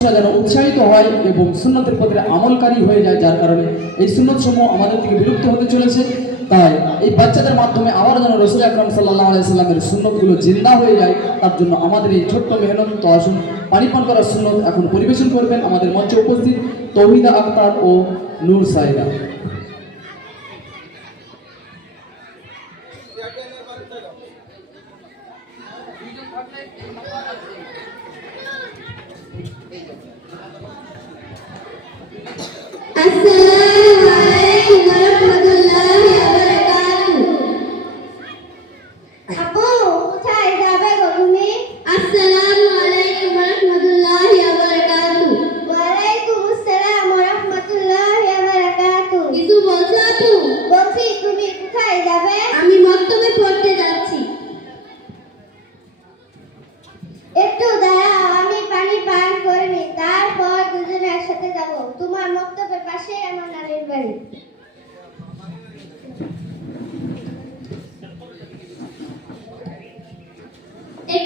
যেন উৎসাহিত হয় এবং সুন্নতের প্রতি আমলকারী হয়ে যায়, যার কারণে এই সুন্নত সমূহ আমাদের থেকে বিলুপ্ত হতে চলেছে। তাই এই বাচ্চাদের মাধ্যমে আবার যেন রাসূল আকরাম সাল্লাল্লাহু আলাইহি সাল্লামের সুন্নতগুলো জিন্দা হয়ে যায়, তার জন্য আমাদের এই ছোট্ট মেহনত। তো আসুন পানি পান করার সুন্নত এখন পরিবেশন করবেন আমাদের মঞ্চে উপস্থিত তৌহিদা আক্তার ও নূর Saida. Assalamualaikum warahmatullahi wabarakatuh. Apu, কোথায় যাবে গো তুমি? Assalamualaikum warahmatullahi wabarakatuh. ওয়ালাইকুম আসসালাম ওয়া রাহমাতুল্লাহি ওয়া বারাকাতুহু। কিছু বলছো আপু? বলছি, তুমি কোথায় যাবে? আমি মক্তবে পড়তে যাচ্ছি। একটু দাঁড়াও, আমি পানি পান করে নিই, তারপর দুজনে একসাথে যাব। তোমার মক্তবের পাশে আমার নানির বাড়ি।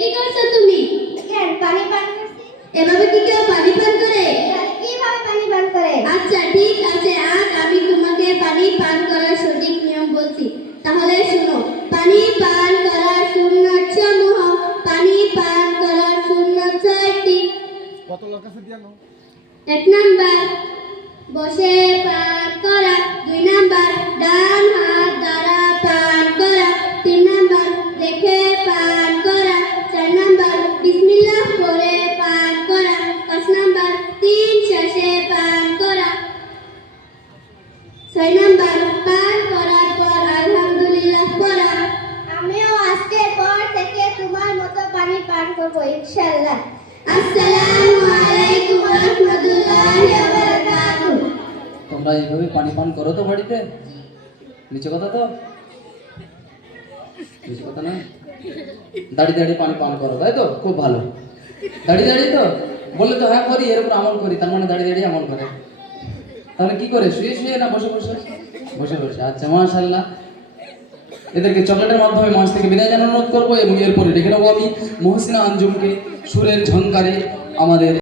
কি করছো তুমি? কেন, পানি পান করছি। এভাবে কি কেউ পানি পান করে? কিভাবে পানি পান করে? আচ্ছা ঠিক আছে, আজ আমি তোমাকে পানি পান করার সঠিক নিয়ম বলছি, তাহলে শোনো। পানি পান করার সুন্নাত সমূহ। পানি পান করার সুন্নাত 6টি। কত লোক আছে দিয়ানো? 1 নাম্বার বসে পান করা, 2 নাম্বার ডান হাত দ্বারা পান করা, 3 নাম্বার রেখে পান করা, 4 নাম্বার বিসমিল্লাহ পড়ে পান করা, 5 নাম্বার 3 শেষে পান করা, 6 নাম্বার পান করার পর আলহামদুলিল্লাহ পড়া। আমিও আজকের পর থেকে তোমার মতো পানি পান করব ইনশাআল্লাহ। আসসালামু আলাইকুম ওয়া রাহমাতুল্লাহি ওয়া বারাকাতুহু। তোমরা এইভাবে পানি পান করো তো বাড়িতে? নিচে কথা তো, নিচে কথা না, দাঁড়িয়ে দাঁড়িয়ে পানি পান করো, তাই তো? খুব ভালো। দাঁড়িয়ে দাঁড়িয়ে তো বললে তো হ্যাঁ করি, এর উপর আমল করি, তার মানে দাঁড়িয়ে দাঁড়িয়ে আমল করে। তাহলে কি করে, শুয়ে শুয়ে না বসে বসে? বসে বসে। আচ্ছা, মাশাআল্লাহ। এদেরকে চকলেটের মাধ্যমে মঞ্চ থেকে বিদায় জানানোর অনুরোধ করবো এবং এরপরে ডেকে নেবো আমি মুহসিনা আঞ্জুমকে সুরের ঝংকারে আমাদের